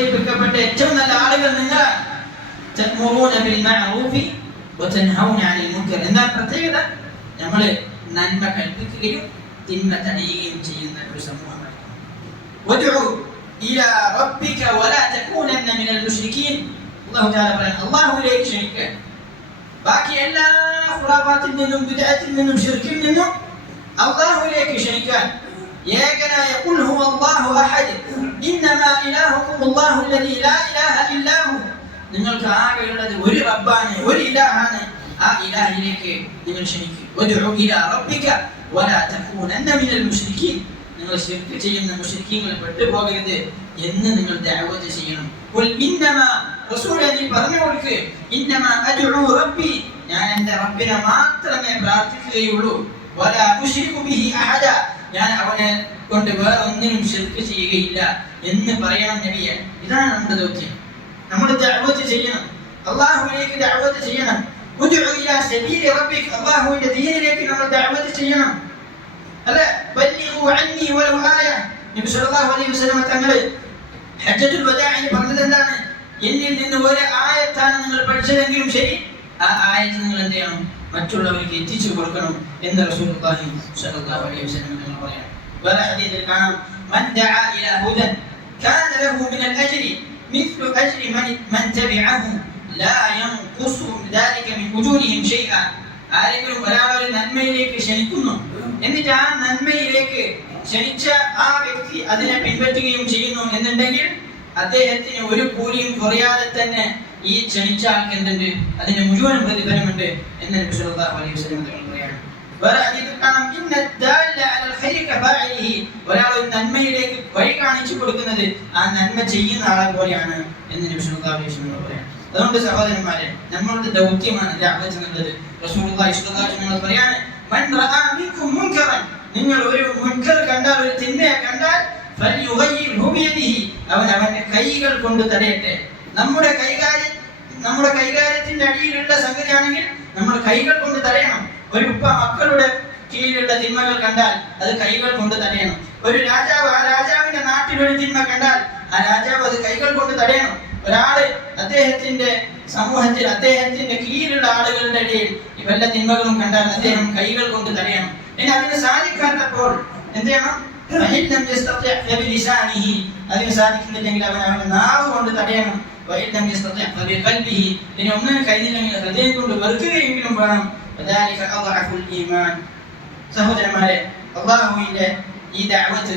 ഉദ്ധരിക്കപ്പെട്ട ഏറ്റവും നല്ല ആളുകൾ നിങ്ങളാണ്. തഅ്മുറൂന ബിൽ മഅറൂഫി വതൻഹൗന അനിൽ മുൻകർ. എന്താ പ്രത്യേകത? നമ്മൾ നന്മ കൽപ്പിക്കുകയും തിന്മ തടയുകയും ചെയ്യുന്ന ഒരു സമൂഹമാണ്. വദ്ഉ ഇലാ റബ്ബിക വലാ തകൂനന്ന മിനൽ മുശ്രികീൻ. അല്ലാഹു തആല പറയുന്നു, അല്ലാഹുവിലേക്ക് ക്ഷണിക്കുക. ബാക്കി എല്ലാ ഖുറാഫാത്തിൽ നിന്നും ബിദ്അത്തിൽ നിന്നും ശിർക്കിൽ നിന്നും അല്ലാഹുവിലേക്ക് ക്ഷണിക്കാൻ. ഏകനായ ഖുൽ ഹുവല്ലാഹു അഹദ് ഇന്നമാ ഇലാഹുകും അല്ലാഹു അല്ലദീ ലാ ഇലാഹ ഇല്ലാ ഹു. നിങ്ങൾക്ക് ആകെയുള്ളത് ഒരു റബ്ബാണ്, ഒരു ഇലാഹാണ്. ആ ഇലാഹിലേക്ക് നിങ്ങൾ ക്ഷണിക്കുക. വദ്ഉ ഇലാ റബ്ബിക വലാ തകൂനന്ന മിനൽ മുശ്രികീൻ. നിങ്ങൾ ശിർക്ക് ചെയ്യുന്ന മുശ്രിക്കീങ്ങളിൽ പെട്ടുപോകരുത് എന്ന് നിങ്ങൾ ദഅവത്ത് ചെയ്യണം. ഖുൽ ഇന്നമാ, റസൂലേ നീ പറഞ്ഞു കൊടുക്ക്, ഇന്നമാ അദ്ഉ റബ്ബി, ഞാൻ എൻ്റെ റബ്ബിനെ മാത്രമേ പ്രാർത്ഥിക്കുകയുള്ളൂ. വലാ ഉശ്രികു ബിഹി അഹദ, ഞാൻ അവനെ കൊണ്ട് വേറെ ഒന്നിനും ശിർക്ക് ചെയ്യുകയില്ല എന്ന് പറയണം നബിയെ. ഇതാണ് നമ്മുടെ ദൗത്യം. നമ്മൾ ദഅവത്ത് ചെയ്യണം, അല്ലാഹുവിലേക്ക് ദഅവത്ത് ചെയ്യണം. ഉദ്ഉ ഇലാ സബീലി റബ്ബിക, അല്ലാഹുവിന്റെ ദീനിലേക്ക് നമ്മൾ ദഅവത്ത് ചെയ്യണം. അല്ല ബല്ലിഗു അന്നി വലൗ ആയ. നബി സല്ലല്ലാഹു അലൈഹി വസല്ലം തങ്ങൾ ഹജ്ജത്തുൽ വദാഇൽ പറഞ്ഞത് എന്താണ്? എന്നിൽ നിന്ന് ഒരു ആയത്താണ് നിങ്ങൾ പഠിച്ചതെങ്കിലും ശരി, ആ ആയത്ത് നിങ്ങൾ എന്ത് ചെയ്യണം? മറ്റുള്ളവർക്ക് എത്തിച്ചു കൊടുക്കണം എന്ന് റസൂലുള്ളാഹി സ്വല്ലല്ലാഹു അലൈഹി വസല്ലം തങ്ങൾ പറയുന്നു. വേറെ ഹദീസിൽ കാണാം, മൻ ദഅ ഇലാ ഹുദൻ കാന ലഹു മിനൽ അജ്രി മിസ്ലു അജ്രി മൻ തബിഅഹു ലാ യൻഖുസു ദാലിക മിൻ ഉജൂരിഹിം ഷൈഅ. ആരെങ്കിലും ഒരാളെ നന്മയിലേക്ക് ക്ഷണിക്കുന്നു, എന്നിട്ട് ആ നന്മയിലേക്ക് ക്ഷണിച്ച ആ വ്യക്തി അതിനെ പിൻപറ്റുകയും ചെയ്യുന്നു എന്നുണ്ടെങ്കിൽ അദ്ദേഹത്തിന് ഒരു കൂലിയും കുറയാതെ തന്നെ ഈ ക്ഷണിച്ച ആൾക്ക് എന്തുണ്ട്? അതിന്റെ മുഴുവൻ പ്രതിഫലമുണ്ട് എന്ന് നബി സല്ലല്ലാഹു അലൈഹി വസല്ലം തങ്ങൾ പറയുന്നു. വേറെ ഹദീസിൽ കാണാം, ഇന്ന ദാല്ല അലൽ ഖൈരി കഫാഇലിഹി. ഒരാൾ ഒരു നന്മയിലേക്ക് വഴി കാണിച്ചു കൊടുക്കുന്നത് ആ നന്മ ചെയ്യുന്ന ആളെ പോലെയാണ് എന്ന് നബി സല്ലല്ലാഹു അലൈഹി വസല്ലം പറയുന്നു. അതുകൊണ്ട് സഹോദരന്മാരെ, നമ്മളുടെ ദൗത്യമാണ് ദഅവത്ത് എന്നുള്ളത്. റസൂലുള്ളാഹി സ്വല്ലല്ലാഹു അലൈഹി വസല്ലം പറയാണ്, മൻ റഅ മിൻകും മുൻകറൻ, നിങ്ങൾ ഒരു മുൻകർ കണ്ടാൽ, ഒരു തിന്മയെ കണ്ടാൽ, ഫൽയുഗയ്യിർഹു ബിയദിഹി, അവൻ അവന്റെ കൈകൾ കൊണ്ട് തടയട്ടെ. നമ്മുടെ കൈകാര്യത്തിന്റെ അടിയിലുള്ള സംഗതിയാണെങ്കിൽ നമ്മൾ കൈകൾ കൊണ്ട് തടയണം. ഒരു ഉപ്പ മക്കളുടെ കീഴിലുള്ള തിന്മകൾ കണ്ടാൽ അത് കൈകൾ കൊണ്ട് തടയണം. ഒരു രാജാവ് ആ രാജാവിന്റെ നാട്ടിൽ ഒരു തിന്മ കണ്ടാൽ ആ രാജാവ് അത് കൈകൾ കൊണ്ട് തടയണം. ഒരാള് അദ്ദേഹത്തിന്റെ സമൂഹത്തിൽ അദ്ദേഹത്തിന്റെ കീഴിലുള്ള ആളുകളുടെ ഇടയിൽ വല്ല തിന്മകളും കണ്ടാൽ അദ്ദേഹം കൈകൾ കൊണ്ട് തടയണം. ഇനി അതിന് സാധിക്കാത്തപ്പോൾ എന്ത് ചെയ്യണം? അതിന് സാധിക്കുന്നില്ലെങ്കിൽ അവൻ അവന്റെ നാവ് കൊണ്ട് തടയണം. ഇനി ഒന്നിനും കഴിഞ്ഞില്ലെങ്കിൽ ഹൃദയം കൊണ്ട് വെറുക്കുകയെങ്കിലും വേണം. സഹോദരന്മാരെ, അല്ലാഹുവിന്റെ ഈ ദഅവത്ത്,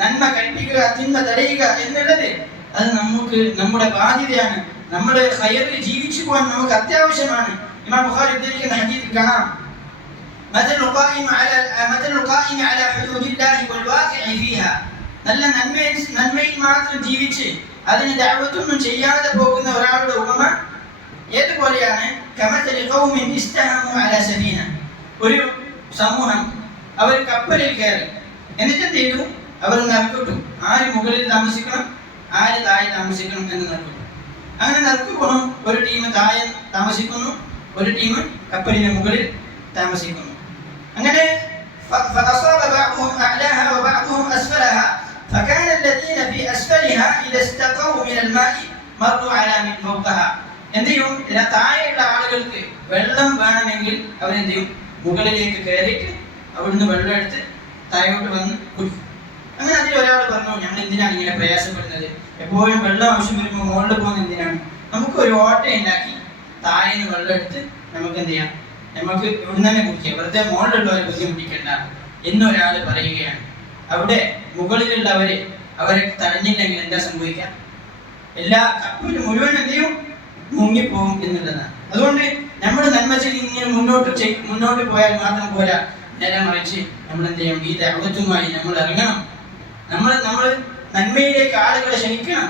നന്മ കൽപ്പിക്കുക തിന്മ തടയുക എന്നുള്ളത് അത് നമ്മുടെ ബാധ്യതയാണ്. നമ്മുടെ ഖൈറിൽ ജീവിച്ചു പോകാൻ നമുക്ക് അത്യാവശ്യമാണ്. ഇമാം ബുഖാരി ഉദ്ധരിക്കുന്ന ഹദീസിൽ കാണാം, مثل القائم على حدود الله والواقع فيها. നല്ല നന്മയിൽ മാത്രം ജീവിച്ച് അതിന് ദഅവത്തൊന്നും ചെയ്യാതെ പോകുന്ന ഒരാളുടെ ഉപമ ഏതുപോലെയാണ്? കമസലി ഖൗമിൻ ഇസ്തഹമു അലാ സഫീന. ഒരു സമൂഹം അവർ കപ്പലിൽ കയറി, എന്നിട്ട് എന്ത് ചെയ്തു? അവർ നറുക്കിട്ടു, ആര് മുകളിൽ താമസിക്കണം, ആര് താഴെ താമസിക്കണം എന്ന് നറുക്കിട്ടു. അങ്ങനെ നറുക്കുകൊണ്ടു ഒരു ടീം താഴെ താമസിക്കുന്നു, ഒരു ടീം കപ്പലിന്റെ മുകളിൽ താമസിക്കുന്നു. അങ്ങനെ فأصاب بعضهم أعلاها وبعضهم أسفلها فكان الذين في أسفلها إذا استقوا من الماء مروا على من فوقها. എന്ത് ചെയ്യും? താഴെയുള്ള ആളുകൾക്ക് വെള്ളം വേണമെങ്കിൽ അവരെന്ത് ചെയ്യും? മുകളിലേക്ക് കയറിയിട്ട് അവിടുന്ന് വെള്ളം എടുത്ത് താഴോട്ട് വന്ന് കുടിക്കും. അങ്ങനെ അതിൽ ഒരാൾ പറഞ്ഞു, ഞങ്ങൾ എന്തിനാണ് ഇങ്ങനെ പ്രയാസപ്പെടുന്നത്? എപ്പോഴും വെള്ളം ആവശ്യം വരുമ്പോൾ മുകളിൽ പോകുന്നത് എന്തിനാണ്? നമുക്ക് ഒരു ഓട്ട ഉണ്ടാക്കി താഴെ നിന്ന് വെള്ളം എടുത്ത് നമുക്ക് എന്ത് ചെയ്യാം? നമുക്ക് ഇവിടെ തന്നെ കുടിക്കാം, വെറുതെ മുകളിലുള്ളവരെ ബുദ്ധിമുട്ടിക്കണ്ട എന്നൊരാൾ പറയുകയാണ്. അവിടെ അവരെ തടഞ്ഞില്ലെങ്കിൽ എന്താ സംഭവിക്കാം? എല്ലാ കപ്പലും മുഴുവൻ എന്ത് ചെയ്യും? മുങ്ങിപ്പോകും എന്നുള്ളതാണ്. അതുകൊണ്ട് നമ്മൾ നന്മ ചെയ്ത് ഇങ്ങനെ മുന്നോട്ട് പോയാൽ മാത്രം പോരാ, നേരെ മറിച്ച് നമ്മൾ എന്ത് ചെയ്യണം? ഈ ദഅവത്തുമായി നമ്മൾ ഇറങ്ങണം. നമ്മൾ നന്മയിലേക്ക് ആളുകളെ ക്ഷണിക്കണം,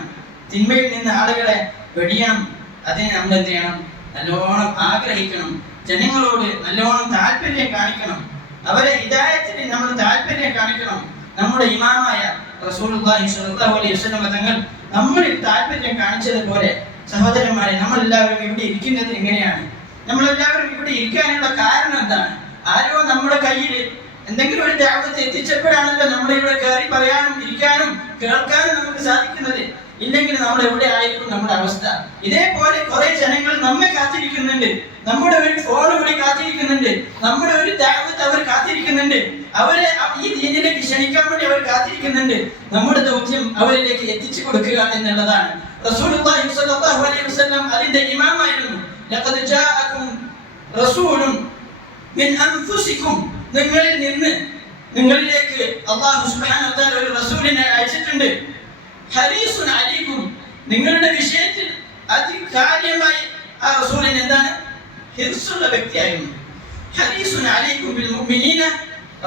തിന്മയിൽ നിന്ന് ആളുകളെ വെടിയണം. അതിന് നമ്മൾ എന്ത് ചെയ്യണം? നല്ലോണം ആഗ്രഹിക്കണം, ജനങ്ങളോട് നല്ലോണം താല്പര്യം കാണിക്കണം, അവരെ ഹിദായത്തിന് നമ്മൾ താല്പര്യം കാണിക്കണം. നമ്മുടെ ഇമാമായ റസൂലുള്ളാഹി സ്വല്ലല്ലാഹു അലൈഹി വസല്ലം തങ്ങൾ നമ്മളിൽ താല്പര്യം കാണിച്ചതുപോലെ സഹോദരന്മാരെ, നമ്മളെല്ലാവരും ഇവിടെ ഇരിക്കുന്നത് എങ്ങനെയാണ്? നമ്മളെല്ലാവരും ഇവിടെ ഇരിക്കാനുള്ള കാരണം എന്താണ്? ആരോ നമ്മുടെ കയ്യിൽ എന്തെങ്കിലും ഒരു ദഅവത്ത് എത്തിച്ചപ്പോഴാണല്ലോ നമ്മളിവിടെ കയറി പറയാനും ഇരിക്കാനും കേൾക്കാനും നമുക്ക് സാധിക്കുന്നത്. ഇല്ലെങ്കിൽ നമ്മൾ എവിടെ ആയിരിക്കും നമ്മുടെ അവസ്ഥ? ഇതേപോലെ കുറെ ജനങ്ങൾ നമ്മെ കാത്തിരിക്കുന്നുണ്ട്, നമ്മുടെ ഒരു ഫോൺ വിളി കാത്തിരിക്കുന്നുണ്ട്, നമ്മുടെ ഒരു ദഅവത്ത് അവർ കാത്തിരിക്കുന്നുണ്ട്, അവരെ ഈ ദീനിലേക്ക് ക്ഷണിക്കാൻ വേണ്ടി അവർ കാത്തിരിക്കുന്നുണ്ട്. നമ്മുടെ ദൗത്യം അവരിലേക്ക് എത്തിച്ചു കൊടുക്കുക എന്നുള്ളതാണ്. റസൂലുള്ളാഹി സ്വല്ലല്ലാഹു അലൈഹി വസല്ലം അതിന്റെ ഇമാമായിരുന്നു. ലഖദ് ജാഅകും റസൂലുൻ മിൻ അൻഫുസികും, നിങ്ങളിലേക്ക് അല്ലാഹു സുബ്ഹാനഹു വ തആല ഒരു റസൂലിനെ അയച്ചിട്ടുണ്ട്. ഹരീസുൻ അലൈക്കും, നിങ്ങളുടെ വിഷയത്തിൽ അതികാര്യമായി ആ റസൂലിന് എന്താണ് ഹിർസുള്ള വ്യക്തിയായിരുന്നു. ഹരീസുൻ അലൈക്കും ബിൽ മുഅ്മിനീന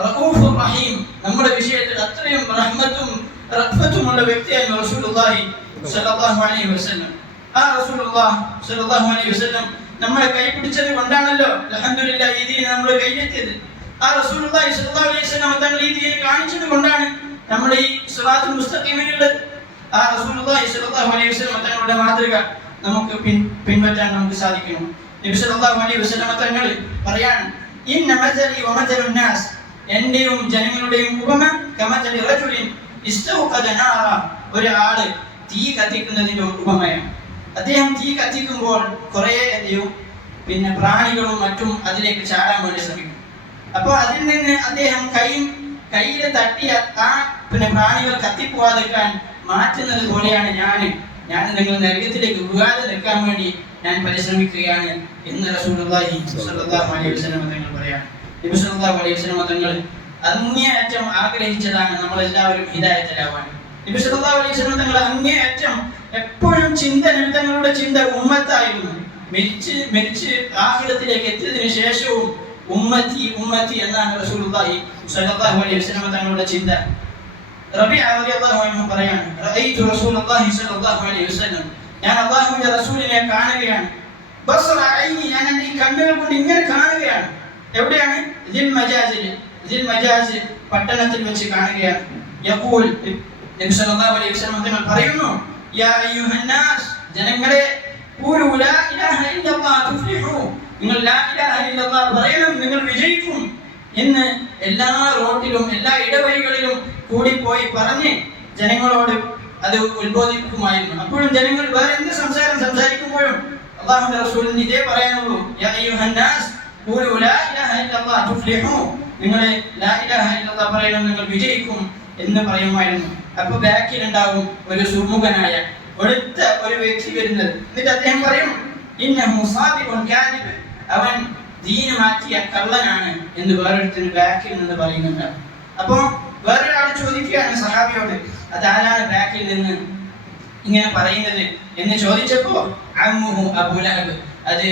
റഊഫുർ റഹീം, നമ്മുടെ വിഷയത്തിൽ അത്രയും റഹ്മത്തും റഹ്മത്തുമുള്ള വ്യക്തിയായിരുന്നു റസൂലുള്ളാഹി സ്വല്ലല്ലാഹു അലൈഹി വസല്ലം. ആ റസൂലുള്ളാഹി സ്വല്ലല്ലാഹു അലൈഹി വസല്ലം നമ്മളെ കൈപിടിച്ചത് കൊണ്ടാണല്ലോ അൽഹംദുലില്ലാഹ് ഈ ദീൻ നമ്മുടെ കയ്യിലെത്തിയത്. ആ റസൂലുള്ളാഹി സ്വല്ലല്ലാഹു അലൈഹി വസല്ലം തങ്ങൾ ഈ ദീൻ കാണിച്ചത് കൊണ്ടാണ് നമ്മൾ ഈ സിറാത്തുൽ മുസ്തഖീമിലുള്ളത്. ആ റസൂലുള്ളാഹി സ്വല്ലല്ലാഹു അലൈഹി വസല്ലം തങ്ങളുടെ മാതൃക നമുക്ക് പിൻപറ്റാൻ നമുക്ക് സാധിക്കണം. നബി സല്ലല്ലാഹു അലൈഹി വസല്ലം തങ്ങൾ പറയാണ്, ഇന്ന മസലി വ മസലുൻ നാസ്, എന്റെയും ജനങ്ങളുടെയും ഉപമ കമസലി റജുലിൻ ഇസ്തൗഖദ നാറ, ഒരാള് തീ കത്തിക്കുന്നതിന്റെ ഉപമയാണ്. അദ്ദേഹം തീ കത്തിക്കുമ്പോൾ കുറെ പ്രാണികളും മറ്റും അതിലേക്ക് ചാടാൻ വേണ്ടി ശ്രമിക്കും. അപ്പോൾ അതിൽ നിന്ന് അദ്ദേഹം കയ്യിൽ തട്ടി ആ പ്രാണികൾ കത്തിപ്പോവാതിരിക്കാൻ മാറ്റുന്നത് പോലെയാണ് ഞാൻ നിങ്ങൾ നരകത്തിലേക്ക് വീഴാതെ നിൽക്കാൻ വേണ്ടി ഞാൻ പരിശ്രമിക്കുകയാണ് എന്ന് റസൂലുള്ളാഹി സ്വല്ലല്ലാഹു അലൈഹി വസല്ലം തങ്ങൾ പറയാണ്. നബി സല്ലല്ലാഹു അലൈഹി വസല്ലം തങ്ങൾ അങ്ങേയറ്റം ആഗ്രഹിച്ചതാണ് നമ്മളെല്ലാവരും ഹിദായത്തിലാവാൻ. നബി സല്ലല്ലാഹു അലൈഹി വസല്ലം തങ്ങൾ അങ്ങേയറ്റം എപ്പോഴും തങ്ങളുടെ ചിന്ത ഉമ്മത്തായിരുന്നു. മരിച്ച് ആഖിറത്തിലേക്ക് എത്തിയതിനു ശേഷവും ഉമ്മത്തി എന്നാണ് റസൂലുള്ളാഹി സ്വല്ലല്ലാഹു അലൈഹി വസല്ലം തങ്ങളുടെ ചിന്ത. റബീഅ റളിയല്ലാഹു അൻഹു പറയാണ്, റഅയ്തു റസൂലുള്ളാഹി സ്വല്ലല്ലാഹു അലൈഹി വസല്ലം, ഞാൻ അല്ലാഹുവിന്റെ റസൂലിനെ കാണുകയാണ്. ബസറ ഐനി, ഞാൻ എൻ്റെ കണ്ണുകൾ കൊണ്ട് ഇങ്ങനെ കാണുകയാണ്. എവിടെയാണ്? ദിൽ മജാസ് പട്ടണത്തിൽ വെച്ച് കാണുകയാണ്. യഖൂൽ, നബി സല്ലല്ലാഹു അലൈഹി വസല്ലം തങ്ങൾ പറയുന്നു, യാ അയ്യുഹന്നാസ്, ജനങ്ങളെ, ഖൂലു ലാ ഇലാഹ ഇല്ലല്ലാഹ് തുഫ്ലിഹു, നിങ്ങൾ ലാ ഇലാഹ ഇല്ലല്ലാഹ് പറയണം, നിങ്ങൾ വിജയിക്കും എന്ന് എല്ലാ റോഡിലും എല്ലാ ഇടവഴികളിലും കൂടിപ്പോയി പറഞ്ഞ് ജനങ്ങളോട് അത് ഉത്ബോധിപ്പിക്കുമായിരുന്നു. അപ്പോഴും ജനങ്ങൾ വേറെ എന്ത് സംസാരിക്കുമ്പോഴും അല്ലാഹുവിന്റെ റസൂലിന് ഇതേ പറയാനുള്ളൂ, യാ അയ്യുഹന്നാസ് ഖൂലു ലാ ഇലാഹ ഇല്ലല്ലാഹ് തുഫ്ലിഹു, നിങ്ങൾ ലാ ഇലാഹ ഇല്ലല്ലാഹ് പറയണം, നിങ്ങൾ വിജയിക്കും എന്ന് പറയുമായിരുന്നു. അപ്പൊ ബാക്കിൽ ഉണ്ടാവും ഒരു സുമുഖനായ ഒടുത്ത ഒരു വ്യക്തി വരുന്നത്. എന്നിട്ട് അദ്ദേഹം പറയും, ഇന്നഹു സാദിഖുൻ കാദിബ്, അവൻ ദീന് മാറ്റിയ കള്ളനാണ് എന്ന് വേറൊരുത്തിന് ബാക്കിൽ നിന്ന് പറയുന്നുണ്ട്. അപ്പൊ വേറൊരാൾ ചോദിക്കുകയാണ് സഹാബിയോട്, അതാരാണ് ബാക്കിൽ നിന്ന് ഇങ്ങനെ പറയുന്നത് എന്ന് ചോദിച്ചപ്പോ അമ്മുഹു അബൂ ലഹബ്, അത്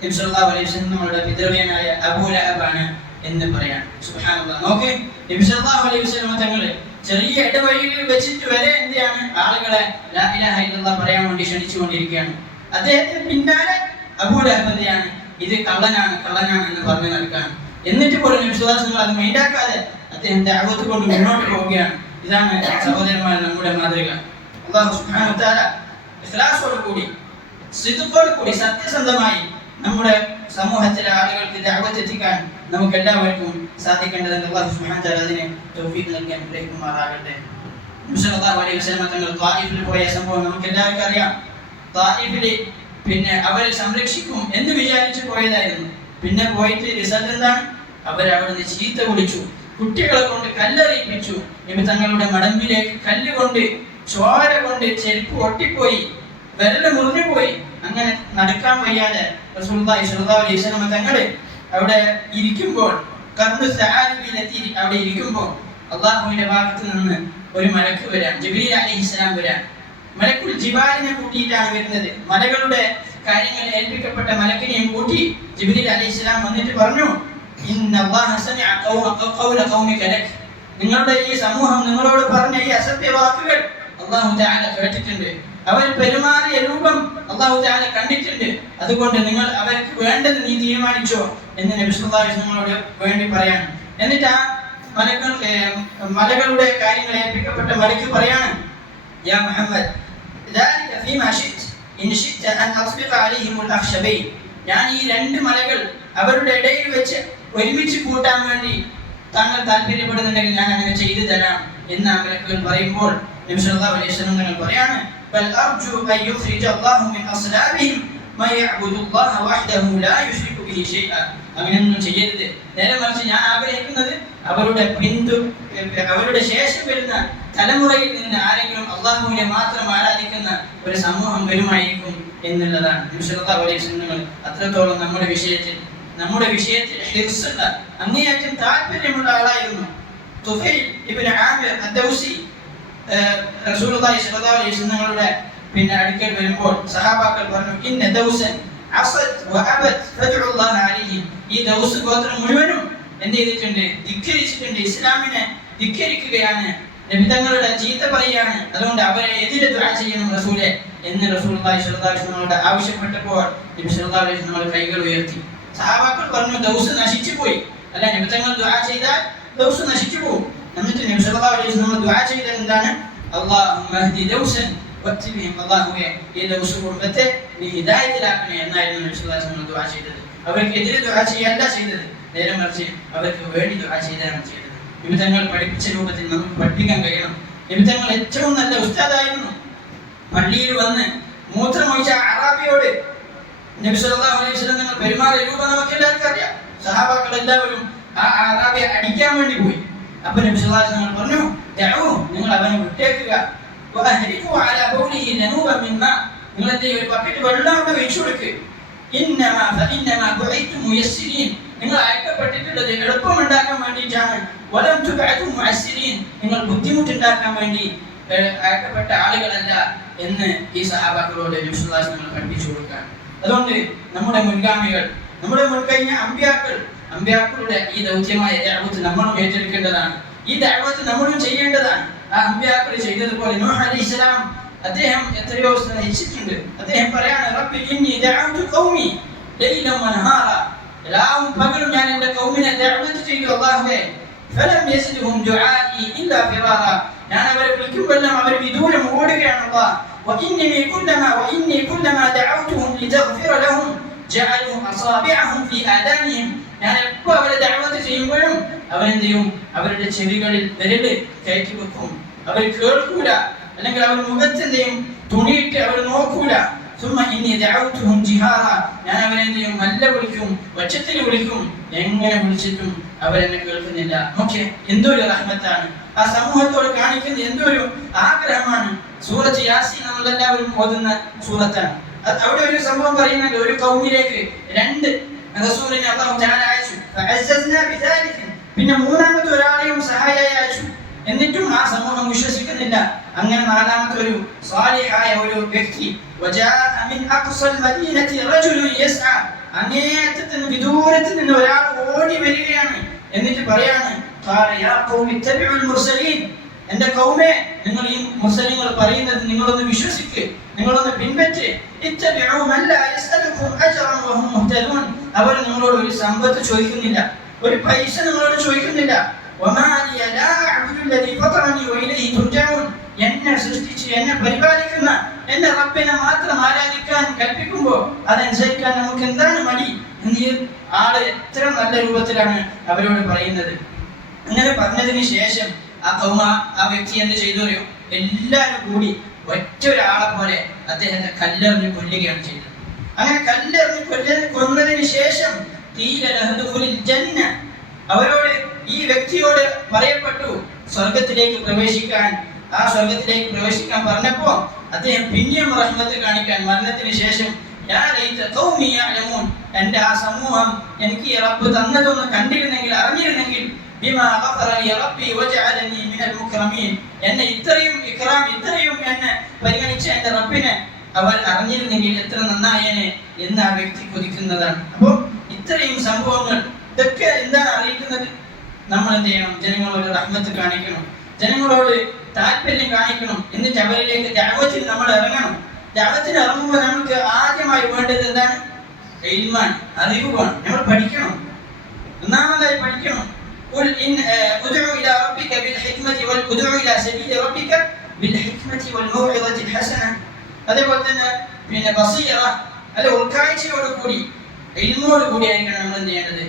നബി സല്ലല്ലാഹു അലൈഹി വസല്ലം നമ്മുടെ പിതൃവ്യനായ അബൂ ലഹബാണ് എന്ന് പറയാണ്. സുബ്ഹാനല്ലാഹ്. നോക്ക്, നബി സല്ലല്ലാഹു അലൈഹി വസല്ലം തങ്ങൾ ചെറിയ ഇടവഴിയിൽ വെച്ചിട്ട് വരെ എന്തിനാണ് ആളുകളെ ലാ ഇലാഹ ഇല്ലല്ലാഹ് പറയാൻ വേണ്ടി ക്ഷണിച്ചുകൊണ്ടിരിക്കുകയാണ്. അദ്ദേഹത്തിന് പിന്നാലെ അബൂ ലഹബ് എന്തിനാണ് ഇത് കള്ളനാണ് എന്ന് പറഞ്ഞു നടക്കുകയാണ്. എന്നിട്ട് പോലും നബി സല്ലല്ലാഹു അലൈഹി വസല്ലം അത് മൈൻഡാക്കാതെ അദ്ദേഹം ദഅവത്ത് കൊണ്ട് മുന്നോട്ട് പോവുകയാണ്. ഇതാണ് സഹോദരന്മാരെ നമ്മുടെ മാതൃക. അല്ലാഹു സുബ്ഹാനഹു വ തആല ഇഖ്ലാസോട് കൂടി സത്യസന്ധമായി നമ്മുടെ സമൂഹത്തിലെ ആളുകൾക്ക് ദഅവത്ത് എത്തിക്കാൻ നമുക്ക് എല്ലാവർക്കും സാധിക്കേണ്ടതുണ്ട്. അല്ലാഹു സുബ്ഹാനഹു വ തആല അതിനെ തൗഫീഖ് നൽകി അനുഗ്രഹിക്കുമാറാകട്ടെ. നബി സല്ലല്ലാഹു അലൈഹി വസല്ലം തങ്ങൾ ത്വായിഫിൽ പോയ സംഭവം നമുക്ക് എല്ലാവർക്കും അറിയാം. ത്വായിഫിൽ അവരെ സംരക്ഷിക്കും എന്ന് വിചാരിച്ചു പോയതായിരുന്നു. പിന്നെ പോയിട്ട് റിസൾട്ട് എന്താണ്? അവരവിടുന്ന് ചീത്ത വിളിച്ചു, കുട്ടികളെ കൊണ്ട് കല്ലെറിയിപ്പിച്ചു. നബി തങ്ങളുടെ മടമ്പിലേക്ക് കല്ലുകൊണ്ട് ചോര കൊണ്ട് ചെരുപ്പ് ഒട്ടിപ്പോയി, വിരല് മുറിഞ്ഞുപോയി. അങ്ങനെ നടക്കാൻ വയ്യാതെ റസൂലുള്ളാഹി സ്വല്ലല്ലാഹു അലൈഹി വസല്ലം തങ്ങൾ അവിടെ ഇരിക്കുമ്പോൾ, കർണു സഹാബിയിലെത്തി അവിടെ ഇരിക്കുമ്പോൾ അല്ലാഹുവിന്റെ ഭാഗത്ത് നിന്ന് ഒരു മലക്ക് വരാൻ, ജിബ്രീൽ അലൈഹിസ്സലാം വരാൻ. മലക്കുൽ ജിബാലിനെ കൂട്ടിയിട്ടാണ് വരുന്നത്. മലകളുടെ കാര്യങ്ങൾ ഏൽപ്പിക്കപ്പെട്ട മലക്കിനെയും കൂട്ടി ജിബ്രീൽ അലൈഹിസ്സലാം വന്നിട്ട് പറഞ്ഞു, ഇന്നല്ലാഹ സമിഅ ഖൗല ഖൗമിക ലക്, നിങ്ങളുടെ ഈ സമൂഹം നിങ്ങളോട് പറഞ്ഞ ഈ അസത്യ വാക്കുകൾ അല്ലാഹു തആല കേട്ടിട്ടുണ്ട്. അവർ പെരുമാറിയ രൂപം അല്ലാഹു തആല കണ്ടിട്ടുണ്ട്. അതുകൊണ്ട് നിങ്ങൾ അവർക്ക് വേണ്ടത് നീ തീരുമാനിച്ചോ എന്ന് നബി സല്ലല്ലാഹു അലൈഹി വസല്ലമയോട് വേണ്ടി പറയാണ്. എന്നിട്ട് ആ മലകളുടെ കാര്യങ്ങൾ ഏൽപ്പിക്കപ്പെട്ട മലക്ക് പറയാണ്, യാ മുഹമ്മദ്, ذلك فيما شئت إن شئت أن أطبق عليهم الأخشبين, ഞാൻ ഈ രണ്ട് മലകൾ അവരുടെ ഇടയിൽ വെച്ച് ഒരുമിച്ച് കൂട്ടാൻ വേണ്ടി താങ്കൾ താല്പര്യപ്പെടുന്നുണ്ടെങ്കിൽ ഞാൻ അങ്ങനെ ചെയ്തു തരാം എന്ന് ആ മലക്കുകൾ പറയുമ്പോൾ നബി സല്ലല്ലാഹു അലൈഹി വസല്ലം തങ്ങൾ പറയാണ്, ബൽ അർജു അൻ യുഖ്രിജ അല്ലാഹു മിൻ അസ്ലാബിഹിം മൻ യഅ്ബുദുല്ലാഹ വഹ്ദഹു ലാ യുശ്രികു ബിഹി ശൈഅ. അങ്ങനെയൊന്നും ചെയ്യരുത്. നേരെ മറിച്ച് ഞാൻ ആഗ്രഹിക്കുന്നത് അവരുടെ ശേഷം വരുന്ന തലമുറയിൽ നിന്ന് ആരെങ്കിലും അള്ളാഹുവിനെ മാത്രം ആരാധിക്കുന്ന ഒരു സമൂഹം വരുമായിരിക്കും എന്നുള്ളതാണ്. നബി സല്ലല്ലാഹു അലൈഹി വസല്ലം അത്രത്തോളം നമ്മുടെ വിഷയത്തിൽ ഹിർസുള്ള അങ്ങേയറ്റം താല്പര്യമുള്ള ആളായിരുന്നു. തുഫൈൽ ഇബ്നു ആമിർ അദ്ദൗസി റസൂലുള്ളാഹി സ്വല്ലല്ലാഹു അലൈഹി വസല്ലമയുടെ അടുക്കൽ വരുമ്പോൾ സഹാബാക്കൾ പറഞ്ഞു, ഇന്ന ദൗസൻ അസദ് വഅബദ് ഫദ്ഉ അല്ലാഹ അലൈഹി. ഈ ദൗസ് ഗോത്രം മുഴുവനും എന്ത് ചെയ്തിട്ടുണ്ട്? ധിക്കരിച്ചിട്ടുണ്ട്. ഇസ്ലാമിനെ ധിക്കരിക്കുകയാണ്, നബി തങ്ങളുടെ ചീത്ത പറയുകയാണ്. അതുകൊണ്ട് അവരെ എതിരെ ദുആ ചെയ്യണം റസൂലേ എന്ന് റസൂലുള്ളാഹി സ്വല്ലല്ലാഹു അലൈഹി വസല്ലമയോട് ആവശ്യപ്പെട്ടപ്പോൾ നബി സല്ലല്ലാഹു അലൈഹി വസല്ലം കൈകൾ ഉയർത്തി. സഹാബാക്കൾ പറഞ്ഞു, ദൗസ് നശിച്ചു പോയി. അല്ല, നബി തങ്ങൾ ദുആ ചെയ്താൽ ദൗസ് നശിച്ചു പോകും. എന്നിട്ട് നബി സല്ലല്ലാഹു അലൈഹി വസല്ലം ദുആ ചെയ്തത് എന്താണ്? അല്ലാഹുമ്മ ഹ്ദി ദൗസൻ വത്തിബിഹിം. അല്ലാഹുവേ, ഈ ദൗസ് കുടുംബത്തെ നീ ഹിദായത്തിലാക്കണേ എന്നായിരുന്നു നബി സല്ലല്ലാഹു അലൈഹി വസല്ലം ദുആ ചെയ്തത്. അവർക്ക് എതിരെ ദുആ ചെയ്യല്ല ചെയ്തത്, നേരെ മറിച്ച് അവർക്ക് വേണ്ടി ദുആ ചെയ്താണ് ചെയ്തത്. നബി തങ്ങൾ പഠിപ്പിച്ച രൂപത്തിൽ നമുക്ക് പഠിപ്പിക്കാൻ കഴിയണം. നബി തങ്ങൾ ഏറ്റവും നല്ല ഉസ്താദായിരുന്നു. പള്ളിയിൽ വന്ന് മൂത്രമൊഴിച്ച അറാബിയോട് നബി സല്ലല്ലാഹു അലൈഹി വസല്ലം തങ്ങൾ പെരുമാറിയ രൂപം നമുക്ക് എല്ലാവർക്കും അറിയാം. സഹാബാക്കൾ എല്ലാവരും ആ അറാബിയെ അടിക്കാൻ വേണ്ടി പോയി. അപ്പോൾ നബി സല്ലല്ലാഹു അലൈഹി വസല്ലം പറഞ്ഞു, ദഅൂ, നിങ്ങൾ അവനെ വിട്ടേക്കുക. വഅഹ്രിഖു അലാ ബൗലിഹി ലനൂബൻ മിൻ മാ, നിങ്ങൾ ഒരു ബക്കറ്റ് വെള്ളം അവിടെ ഒഴിച്ചു കൊടുക്കുക. ഇന്നമാ ഫഇന്നമാ ബുഇതു മുയസ്സിരീൻ, നിങ്ങൾ അയക്കപ്പെട്ടിട്ടുള്ളത് എളുപ്പമുണ്ടാക്കാൻ വേണ്ടിയിട്ടാണ്. വലം തുബഅതു മുഅസ്സിരീൻ, നിങ്ങൾ ബുദ്ധിമുട്ടുണ്ടാക്കാൻ വേണ്ടി അയക്കപ്പെട്ട ആളുകളല്ല എന്ന് ഈ സഹാബാക്കളോട് നബി സല്ലല്ലാഹു അലൈഹി വസല്ലം പഠിപ്പിച്ചു കൊടുക്കുകയാണ്. അതുകൊണ്ട് നമ്മുടെ മുൻഗാമികൾ, നമ്മുടെ മുൻകഴിഞ്ഞ അമ്പിയാക്കളുടെ ഈ ദൗത്യമായ ദഅവത്ത് നമ്മളും ഏറ്റെടുക്കേണ്ടതാണ്. ഈ ദഅവത്ത് നമ്മളും ചെയ്യേണ്ടതാണ്. ആ അമ്പിയാക്കൾ ചെയ്തതുപോലെ നൂഹ് അലൈഹിസ്സലാം അദ്ദേഹം എത്രയോ സ്നേഹിച്ചിട്ടുണ്ട്. അദ്ദേഹം പറയാണ്, റബ്ബി ഇന്നി ദഅവതു ഖൗമി ലൈലൻ വനഹാറ, രാവും പകലും ഞാൻ എൻ്റെ ഖൗമിനെ ദഅവത്ത് ചെയ്തു അല്ലാഹുവേ, ഫലം യസിദ്ഹും ദുആഇ ഇല്ലാ ഫിറാറ, ഞാൻ അവരെ വിളിക്കുമ്പോഴെല്ലാം അവർ വിദൂരം ഓടുകയാണ് അല്ലാഹ്. وإني كلما دعوتهم لتغفر لهم جعلوا أصابعهم في آذانهم, ഞാൻ എപ്പോൾ അവരെ ദഅവത്ത് ചെയ്യുമ്പോഴും അവരെന്ത് ചെയ്യും? അവരുടെ ചെവികളിൽ വിരല് കയറ്റി വെക്കും. അവർ കേൾക്കൂല, അല്ലെങ്കിൽ അവർ മുഖത്ത് എന്ത് ചെയ്യും? തുണിയിട്ട് അവർ നോക്കൂല. ثم إني دعوتهم جهارا, ഞാൻ അവരെന്ത് ചെയ്യും? നല്ല വിളിക്കും, ഒച്ചത്തിൽ വിളിക്കും. എങ്ങനെ വിളിച്ചിട്ടും അവരെന്നെ കേൾക്കുന്നില്ല. ഓക്കെ, എന്തൊരു റഹ്മത്താണ് ആ സമൂഹത്തോട് കാണിക്കുന്ന, എന്തൊരു ആഗ്രഹമാണ്. സൂറത്ത് യാസീൻ നമ്മളെല്ലാവരും ഓതുന്ന സൂറത്താണ്. അവിടെ ഒരു സംഭവം പറയുന്നുണ്ട്. ഒരു കൗമിലേക്ക് രണ്ട് റസൂലിനെ അല്ലാഹു തആല അയച്ചു. ഫഅസ്സസ്നാ ബിദാലിക, പിന്നെ മൂന്നാമത്തെ ഒരാളെയും സഹായിയായി അയച്ചു. എന്നിട്ടും ആ സമൂഹം വിശ്വസിക്കുന്നില്ല. അങ്ങനെ നാലാമത്തെ ഒരു സാലിഹായ ഒരു വ്യക്തി, വജാഅ മിൻ അഖ്സൽ മദീനതി റജുലുൻ യസ്ആ, അങ്ങേയറ്റത്ത് നിന്ന് വിദൂരത്ത് നിന്ന് ഒരാൾ ഓടി വരികയാണ്. എന്നിട്ട് പറയാണ്, ഖാല യാ ഖൗമി ഇത്തബിഉൽ മുർസലീൻ, എൻ്റെ ഖൗമേ, നിങ്ങൾ ഈ മുർസലീങ്ങൾ പറയുന്നത് നിങ്ങളൊന്ന് വിശ്വസിക്ക്, നിങ്ങളൊന്ന് പിൻപറ്റ്. ഇത്തബിഉ മൻ ലാ യസ്അലുകും അജ്റൻ വഹും മുഹ്തദൂൻ, അവർ നിങ്ങളോട് ഒരു സമ്പത്ത് ചോദിക്കുന്നില്ല, ഒരു പൈസ നിങ്ങളോട് ചോദിക്കുന്നില്ല. വമാ ലി ലാ അഅ്ബുദു അല്ലദീ ഫതറനി വഇലൈഹി തുർജഊൻ, എന്നെ സൃഷ്ടിച്ച് എന്നെ പരിപാലിക്കുന്ന എന്റെ റബ്ബിനെ മാത്രം ആരാധിക്കാൻ കൽപ്പിക്കുമ്പോൾ അതനുസരിക്കാൻ നമുക്ക് എന്താണ് മടി എന്ന് ആള് എത്ര നല്ല രൂപത്തിലാണ് അവരോട് പറയുന്നത്. അങ്ങനെ പറഞ്ഞതിന് ശേഷം ആ വ്യക്തി എന്ത് ചെയ്തു അറിയോ? എല്ലാവരും കൂടി ഒറ്റ ഒരാളെ പോലെ അദ്ദേഹത്തെ കല്ലെറിഞ്ഞ് കൊല്ലുകയാണ് ചെയ്തത്. അങ്ങനെ കല്ലെറിഞ്ഞ് കൊന്നതിന് ശേഷം അവരോട്, ഈ വ്യക്തിയോട് പറയപ്പെട്ടു സ്വർഗത്തിലേക്ക് പ്രവേശിക്കാൻ. ആ സ്വർഗത്തിലേക്ക് പ്രവേശിക്കാൻ പറഞ്ഞപ്പോ അദ്ദേഹം പിന്നെയും റഹ്മത്ത് കാണിക്കാൻ മരണത്തിന് ശേഷം, എന്റെ ആ സമൂഹം എനിക്ക് ഈ റബ്ബ് തന്നതൊന്ന് കണ്ടിരുന്നെങ്കിൽ, അറിഞ്ഞിരുന്നെങ്കിൽ, എന്നെ ഇത്രയും എന്നെ പരിഗണിച്ച എന്റെ റബ്ബിനെ അവർ അറിഞ്ഞിരുന്നെങ്കിൽ എത്ര നന്നായേനെ എന്ന് ആ വ്യക്തി കൊതിക്കുന്നതാണ്. അപ്പോൾ ഇത്രയും സംഭവങ്ങൾ, ഇതൊക്കെ എന്താണ് അറിയിക്കുന്നത്? നമ്മൾ എന്ത് ചെയ്യണം? ജനങ്ങളോട് റഹ്മത്ത് കാണിക്കണം, ജനങ്ങളോട് താല്പര്യം കാണിക്കണം. എന്നിട്ട് അവരിലേക്ക് ദഅവത്തിന് നമ്മൾ ഇറങ്ങണം. ദഅവത്തിന് ഇറങ്ങുമ്പോൾ നമുക്ക് ആദ്യമായി വേണ്ടത് എന്താണ്? ഇൽമാണ്, അറിവ് വേണം. നമ്മൾ പഠിക്കണം. ഒന്നാമതായി പഠിക്കണം. ഖുൽ ഉദ്ഉ ഇലാ റബ്ബിക ബിൽ ഹിക്മതി വൽ ഉദ്ഉ ഇലാ സബീലി റബ്ബിക ബിൽ ഹിക്മതി വൽ മൗഇദത്തിൽ ഹസന. അതേപോലെ തന്നെ പിന്നെ ബസീറ, അല്ല ഉൾക്കാഴ്ചയോട് കൂടി, ഇൽമോട് കൂടി ആയിരിക്കണം നമ്മൾ എന്ത് ചെയ്യേണ്ടത്?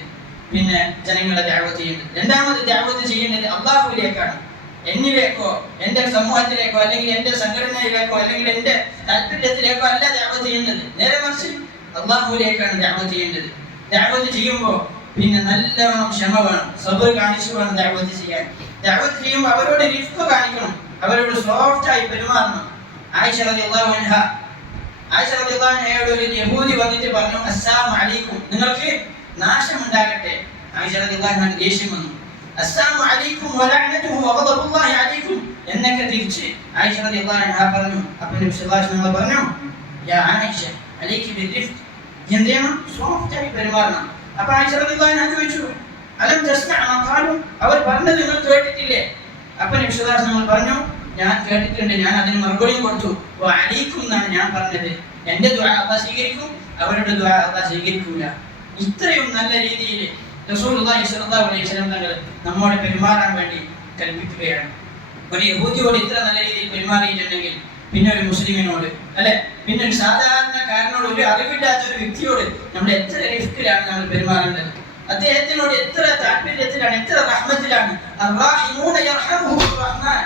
പിന്നെ ജനങ്ങളെ ദഅവത്ത് ചെയ്യേണ്ടത്. രണ്ടാമത് ദഅവത്ത് ചെയ്യേണ്ടത് അല്ലാഹുവിലേക്കാണ്. എന്നിലേക്കോ എന്റെ സമൂഹത്തിലേക്കോ അല്ലെങ്കിൽ എന്റെ സംഘടനയിലേക്കോ അല്ലെങ്കിൽ എന്റെ താല്പര്യത്തിലേക്കോ അല്ല ദഅവത്ത് ചെയ്യേണ്ടത്. നേരെ മറിച്ച് അല്ലാഹുവിലേക്കാണ് ദഅവത്ത് ചെയ്യേണ്ടത്. ദഅവത്ത് ചെയ്യുമ്പോൾ പിന്നെ നല്ലവണ്ണം ക്ഷമ വേണം, സബർ കാണിച്ചു വേണം ദഅവത്ത് ചെയ്യാൻ. ദഅവത്ത് ചെയ്യുമ്പോൾ അവരോട് റിഫ്ഖ് കാണിക്കണം, അവരോട് സോഫ്റ്റ് ആയി പെരുമാറണം. ആയിഷ റളിയല്ലാഹു അൻഹയോട് ഒരു യഹൂദി വന്നിട്ട് പറഞ്ഞു, അസ്സലാമു അലൈക്കും, നിങ്ങൾക്ക് നാശമുണ്ടാകട്ടെ. ആയിഷ റളിയല്ലാഹു അൻഹ ദേഷ്യം വന്നു. അസ്സലാമു അലൈക്കും വലഅനതുഹു വഗദബുല്ലാഹി അലൈക്കും എന്നൊക്കെ തിരിച്ച് ആയിഷ റളിയല്ലാഹു അൻഹ പറഞ്ഞു. അപ്പോൾ നബി സല്ലല്ലാഹു അലൈഹി വസല്ലം പറഞ്ഞു, യാ ആയിഷ അലൈകി ബിർരിഫ്ഖ്, എന്തെയ്യണം? സോഫ്റ്റ് ആയി പെരുമാറണം. അപ്പോൾ ആയിഷ റളിയല്ലാഹു അൻഹ ചോദിച്ചു, അലം തസ്മഅ മാ ഖാലു, അവർ പറഞ്ഞത് നിങ്ങൾ കേട്ടിട്ടില്ലേ? അപ്പോൾ നബി സല്ലല്ലാഹു അലൈഹി വസല്ലം പറഞ്ഞു, ഞാൻ കേട്ടിട്ടുണ്ട്, ഞാൻ അതിന് മറുപടിയും കൊടുത്തു. വഅലൈക്കും എന്നാണ് ഞാൻ പറഞ്ഞത്. എൻ്റെ ദുആ അല്ലാഹു സ്വീകരിക്കും, അവരുടെ ദുആ അല്ലാഹു സ്വീകരിക്കൂല. ഇത്രയും നല്ല രീതിയിൽ റസൂലുള്ളാഹി സ്വല്ലല്ലാഹു അലൈഹി വസല്ലം തങ്ങൾ നമ്മോട് പെരുമാറാൻ വേണ്ടി കൽപ്പിക്കുകയാണ്. ഒരു യഹൂദിയോട് ഇത്ര നല്ല രീതിയിൽ പെരുമാറിയിട്ടുണ്ടെങ്കിൽ പിന്നെ ഒരു മുസ്ലിമിനോട്, അല്ലെ, പിന്നെ ഒരു സാധാരണക്കാരനോട്, ഒരു അറിവില്ലാത്ത ഒരു വ്യക്തിയോട് നമ്മൾ എത്ര റിഫ്ക്കിലാണ് നമ്മൾ പെരുമാറേണ്ടത്. അദ്ദേഹത്തിനോട് എത്ര താല്പര്യത്തിലാണ്, എത്ര റഹ്മത്തിലാണ്. അർറാഹിമൂന യർഹമുഹുർ റഹ്മാൻ,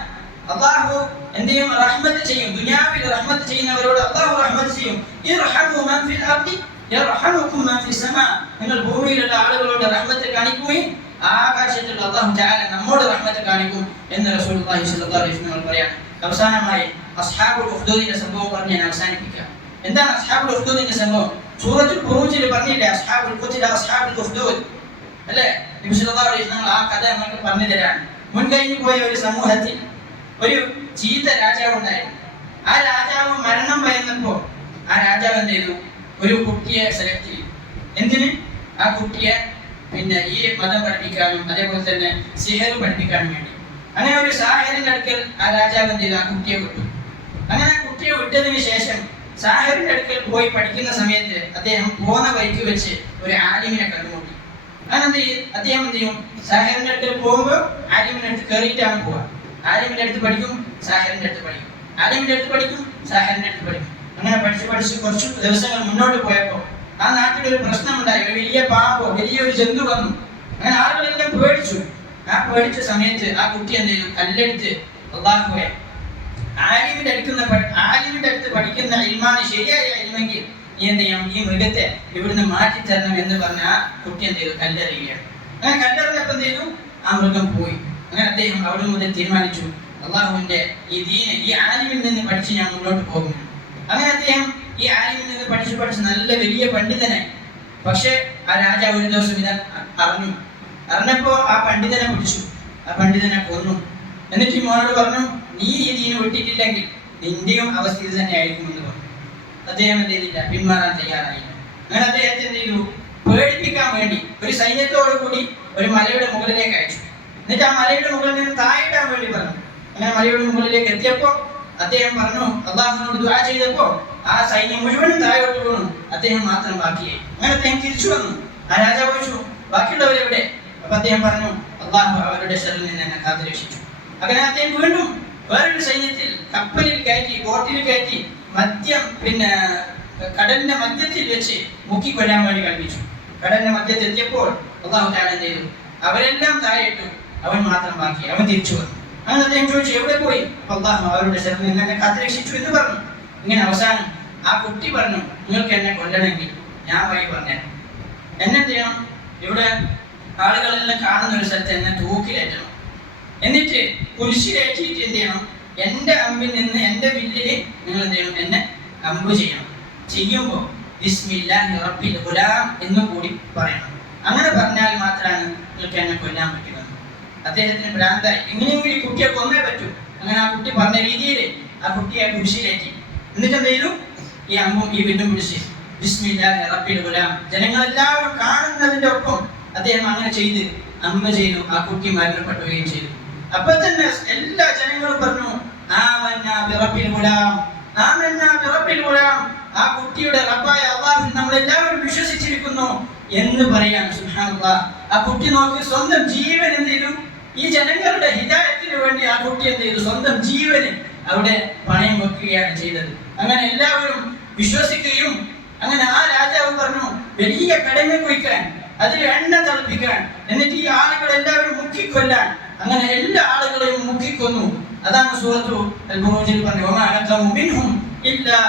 അല്ലാഹു എന്തെയും റഹ്മത്ത് ചെയ്യും. ദുനിയാവിൽ റഹ്മത്ത് ചെയ്യുന്നവരോട് അല്ലാഹു റഹ്മത്ത് ചെയ്യും. ഇർഹമു മൻ ഫിൽ അർദി യർഹമുകും മൻ ഫിസ് സമാ, നിങ്ങൾ ഭൂമിയിലുള്ള ആളുകളോട് റഹ്മത്ത് കാണിക്കുകയും ആകാശത്തിലുള്ള അല്ലാഹു തആല നമ്മോട് റഹ്മത്ത് കാണിക്കും എന്ന് റസൂലുള്ളാഹി സ്വല്ലല്ലാഹു അലൈഹി വസല്ലം പറയാണ്. അവസാനമായി അസ്ഹാബുൽ ഉഖ്ദൂദിന്റെ സംഭവം പറഞ്ഞ് ഞാൻ അവസാനിപ്പിക്കാം. എന്താണ് അസ്ഹാബുൽ ഉഖ്ദൂദിന്റെ സംഭവം? സൂറത്തുൽ ഖുറൂജിൽ പറഞ്ഞില്ലേ, അസ്ഹാബുൽ ഖുത്ല അസ്ഹാബുൽ ഉഖ്ദൂദ്, അല്ലേ? നബി സല്ലല്ലാഹു അലൈഹി വസല്ലം ആ കഥ നമുക്ക് പറഞ്ഞു തരാണ്. മുൻകഴിഞ്ഞു പോയ ഒരു സമൂഹത്തിൽ ഒരു ചീത്ത രാജാവ് ഉണ്ടായിരുന്നു. ആ രാജാവ് മരണം വരുന്നപ്പോൾ ആ രാജാവ് എന്ത് ചെയ്തു? ഒരു കുട്ടിയെ സെലക്ട് ചെയ്തു. എന്തിന്? ആ കുട്ടിയെ പിന്നെ ഈ മതം പഠിപ്പിക്കാനും അതേപോലെ തന്നെ സിഹർ പഠിപ്പിക്കാനും വേണ്ടി. അങ്ങനെ ഒരു സാഹിറിന്റെ അടുക്കൽ ആ രാജാവ് എന്ത് ചെയ്തു? ആ കുട്ടിയെ വിട്ടു. അങ്ങനെ ആ കുട്ടിയെ വിട്ടതിന് ശേഷം സാഹിറിന്റെ അടുക്കൽ പോയി പഠിക്കുന്ന സമയത്ത് അദ്ദേഹം പോന്ന വഴിക്ക് വെച്ച് ഒരു ആലിമിനെ കണ്ടുമുട്ടി. അങ്ങനെ അദ്ദേഹം എന്ത് ചെയ്യും? സാഹിറിന്റെ അടുക്കൽ പോകുമ്പോൾ ആലിമിന്റെ അടുത്ത് കയറിയിട്ടാണ് പോവുക. ആലിമിന്റെ അടുത്ത് പഠിക്കും, സാഹിറിന്റെ അടുത്ത് പഠിക്കും, ആലിമിന്റെ അടുത്ത് പഠിക്കും, സാഹിറിന്റെ അടുത്ത് പഠിക്കും. അങ്ങനെ പഠിച്ച് കുറച്ച് ദിവസങ്ങൾ മുന്നോട്ട് പോയപ്പോൾ ആ നാട്ടിൽ ഒരു പ്രശ്നമുണ്ടായി. ഒരു വലിയ പാമ്പോ വലിയൊരു ജന്തു വന്നു. അങ്ങനെ ആളുകളെല്ലാം പേടിച്ചു. ആ പേടിച്ച സമയത്ത് ആ കുട്ടി എന്ത് ചെയ്തു? കല്ലെടുത്ത് അല്ലാഹുവേ, ആലിമിന്റെ അടുത്ത് പഠിക്കുന്ന ഇൽമാണ് ശരിയായ ഇൽമെങ്കിൽ നീ എന്ത് ചെയ്യണം? ഈ മൃഗത്തെ ഇവിടുന്ന് മാറ്റി തരണം എന്ന് പറഞ്ഞ ആ കുട്ടി എന്ത് ചെയ്തു? കല്ലെറിയുകയാണ്. അങ്ങനെ കല്ലെറിഞ്ഞപ്പോൾ എന്ത് ചെയ്തു? ആ മൃഗം പോയി. അങ്ങനെ അദ്ദേഹം അവിടെ മുതൽ തീരുമാനിച്ചു, അള്ളാഹുവിന്റെ ഈ ദീന് ഈ ആലിമിൽ നിന്ന് പഠിച്ച് ഞാൻ മുന്നോട്ട് പോകുന്നു. അങ്ങനെ അദ്ദേഹം ഈ ആലിമിൽ നിന്ന് പഠിച്ച് നല്ല വലിയ പണ്ഡിതനായി. പക്ഷെ ആ രാജാവ് ഒരു ദിവസം ഇത് അറിഞ്ഞപ്പോ ആ പണ്ഡിതനെ പിടിച്ചു, ആ പണ്ഡിതനെ കൊന്നു. എന്നിട്ട് ഈ മോനോട് പറഞ്ഞു, നീ ഈ ദീന് വിട്ടിട്ടില്ലെങ്കിൽ നിന്റെയും അവസ്ഥ ഇത് തന്നെ ആയിരിക്കും എന്ന് പറഞ്ഞു. അദ്ദേഹം എന്ത് ചെയ്തില്ല? പിന്മാറാൻ തയ്യാറായില്ല. അങ്ങനെ അദ്ദേഹത്തെ എന്ത് ചെയ്തു? പേടിപ്പിക്കാൻ വേണ്ടി ഒരു സൈന്യത്തോടു കൂടി ഒരു മലയുടെ മുകളിലേക്ക് അയച്ചു. എന്നിട്ട് ആ മലയുടെ മുകളിൽ നിന്ന് താഴെയിടാൻ വേണ്ടി പറഞ്ഞു. അങ്ങനെ മലയുടെ മുകളിലേക്ക് എത്തിയപ്പോൾ അദ്ദേഹം പറഞ്ഞു, അള്ളാഹുവിനോട് ദുആ ചെയ്തപ്പോ ആ സൈന്യം മുഴുവനും താഴോട്ട് വീണു, അദ്ദേഹം മാത്രം ബാക്കിയായി. അങ്ങനെ അദ്ദേഹം തിരിച്ചു വന്നു. ആ രാജാവ് ചോദിച്ചു, ബാക്കിയുള്ളവരെവിടെ? അപ്പൊ അദ്ദേഹം പറഞ്ഞു, അള്ളാഹു അവരുടെ ശറിൽ നിന്ന് എന്നെ കാത്തുരക്ഷിച്ചു. അങ്ങനെ അദ്ദേഹം വീണ്ടും വേറൊരു സൈന്യത്തിൽ കപ്പലിൽ കയറ്റി, ബോട്ടിൽ കയറ്റി പിന്നെ കടലിന്റെ മധ്യത്തിൽ വെച്ച് മുക്കിക്കൊല്ലാൻ വേണ്ടി കൽപ്പിച്ചു. കടലിന്റെ മധ്യത്തിൽ എത്തിയപ്പോൾ അള്ളാഹു തആല എന്ത് ചെയ്തു? അവരെല്ലാം താഴെയിട്ടു, അവൻ മാത്രം ബാക്കി. അവൻ തിരിച്ചു വന്നു. അങ്ങനെ അദ്ദേഹം ചോദിച്ചു, എവിടെ പോയി? അള്ളാഹു അവരുടെ ശരണം എന്നെ കാത്തുരക്ഷിച്ചു എന്ന് പറഞ്ഞു. ഇങ്ങനെ അവസാനം ആ കുട്ടി പറഞ്ഞു, നിങ്ങൾക്ക് എന്നെ കൊല്ലണമെങ്കിൽ ഞാൻ വഴി പറഞ്ഞുതരാം. എന്നെന്ത് ചെയ്യണം? ഇവിടെ ആളുകളെല്ലാം കാണുന്ന ഒരു സ്ഥലത്ത് എന്നെ തൂക്കിലേറ്റണം. എന്നിട്ട് കുരിശിലേറ്റിയിട്ട് എന്ത് ചെയ്യണം? എൻ്റെ അമ്പിൽ നിന്ന് എൻ്റെ വില്ലിൽ നിങ്ങൾ എന്ത് ചെയ്യണം? എന്നെ അമ്പ് ചെയ്യണം. ചെയ്യുമ്പോൾ ബിസ്മില്ലാഹി റബ്ബിൽ ഗുലാം എന്ന് കൂടി പറയണം. അങ്ങനെ പറഞ്ഞാൽ മാത്രമാണ് നിങ്ങൾക്ക് എന്നെ കൊല്ലാൻ പറ്റുന്നത്. അദ്ദേഹത്തിന് ഭ്രാന്തായി. എങ്ങനെയെങ്കിലും ഈ കുട്ടിയെ കൊന്നേ പറ്റൂ. അങ്ങനെ ആ കുട്ടി പറഞ്ഞ രീതിയിൽ ആ കുട്ടിയെ കുരിശിലേറ്റി. എന്നിട്ട് എന്ത് ചെയ്തു? ഈ അമ്പും ഈ വില്ലും പിടിച്ച് ബിസ്മില്ലാഹി റബ്ബിൽ ഗുലാം ജനങ്ങളെല്ലാവരും കാണുന്നതിന്റെ ഒപ്പം അദ്ദേഹം അങ്ങനെ ചെയ്ത് അമ്പ ചെയ്തു. ആ കുട്ടി മരണപ്പെടുകയും ചെയ്തു. അപ്പൊ തന്നെ എല്ലാ ജനങ്ങളും പറഞ്ഞു, ആമന്നാ ബിറബ്ബിൽ ഗുലാം, ആമന്നാ ബിറബ്ബിൽ ഗുലാം, ആ കുട്ടിയുടെ റബ്ബായ അല്ലാഹുവിൽ നമ്മളെല്ലാവരും വിശ്വസിച്ചിരിക്കുന്നു എന്ന് പറയാണ്. സുബ്ഹാനല്ലാഹ്. ആ കുട്ടി നോക്കി സ്വന്തം ജീവൻ എന്ത് ചെയ്തു? ഈ ജനങ്ങളുടെ ഹിദായത്തിന് വേണ്ടി ആ കുട്ടി എന്ത് ചെയ്തു? സ്വന്തം ജീവന് അവിടെ പണയം വെക്കുകയാണ് ചെയ്തത്. അങ്ങനെ എല്ലാവരും വിശ്വസിക്കുകയും അങ്ങനെ ആ രാജാവ് പറഞ്ഞു, വലിയ കടമ കുഴിക്കാൻ, അതിൽ എണ്ണ തിളപ്പിക്കാൻ, എന്നിട്ട് ഈ ആളുകൾ എല്ലാവരും മുക്കിക്കൊല്ലാൻ അങ്ങനെ എല്ലാ ആളുകളെയും മുക്കിക്കൊന്നു. അതാണ് സൂറത്തു അൽ ബുറൂജിൽ പറഞ്ഞത് വമാ നഖമു മിൻഹും ഇല്ലാ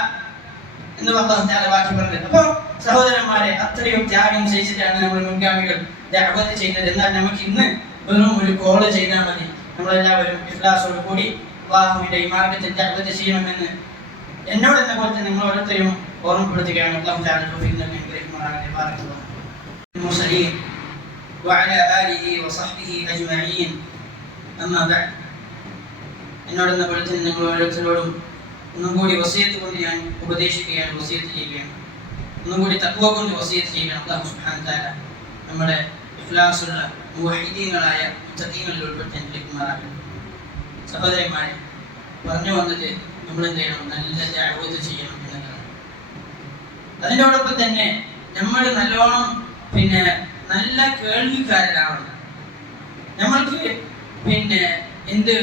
എന്ന് അല്ലാഹു തആല ബാക്കി പറഞ്ഞത്. അപ്പോൾ സഹോദരന്മാരെ, അത്രയും ത്യാഗം ചെയ്തിട്ടാണ് നമ്മൾ മുൻഗാമികൾ ദഅവത്ത് ചെയ്യുന്നത്. എന്നാൽ നമുക്ക് ഇന്ന് വെറും ഒരു കോൾ ചെയ്താൽ മതി, നമ്മളെല്ലാവരും ഇഖ്ലാസോട് കൂടി അല്ലാഹുവിന്റെ ഈ മാർഗ്ഗത്തിൽ ദഅവത്ത് ചെയ്യണമെന്ന് എന്നോട് എന്ന പോലെ തന്നെ നിങ്ങൾ ഓരോരുത്തരും ഓർമ്മപ്പെടുത്തുകയാണ്. അല്ലാഹു തആല തൗഫീഖ് നൽകി അനുഗ്രഹിക്കുമാറാകട്ടെ. ബാറകല്ലാഹു മുസലീം വഅലാ ആലിഹി വസഹ്ബിഹി അജ്മഈൻ. അമ്മാ ബഅദ്. എന്നോട് എന്ന പോലെ തന്നെ നിങ്ങൾ ഓരോരുത്തരോടും ഒന്നും കൂടി വസിയത്ത് കൊണ്ട് ഞാൻ ഉപദേശിക്കുകയാണ്, വസിയത്ത് ചെയ്യുകയാണ്. ഒന്നും കൂടി തഖ്വ കൊണ്ട് വസിയത്ത് ചെയ്യുകയാണ്. അല്ലാഹു സുബ്ഹാനഹു തആല നമ്മുടെ ഇഖ്ലാസുള്ള മുവഹിദീങ്ങളായ മുത്തഖീങ്ങളിൽ ഉൾപ്പെടുത്തി അനുഗ്രഹിക്കുമാറാകട്ടെ. സഹോദരന്മാരെ, പറഞ്ഞു വന്നത് നമ്മൾ എന്ത് ചെയ്യണം? നല്ല ദഅവത്ത് ചെയ്യണം എന്നതാണ്. അതിനോടൊപ്പം തന്നെ നമ്മൾ നല്ലോണം നല്ല കേൾവിക്കാരാവണം. നമ്മൾക്ക് എന്ത്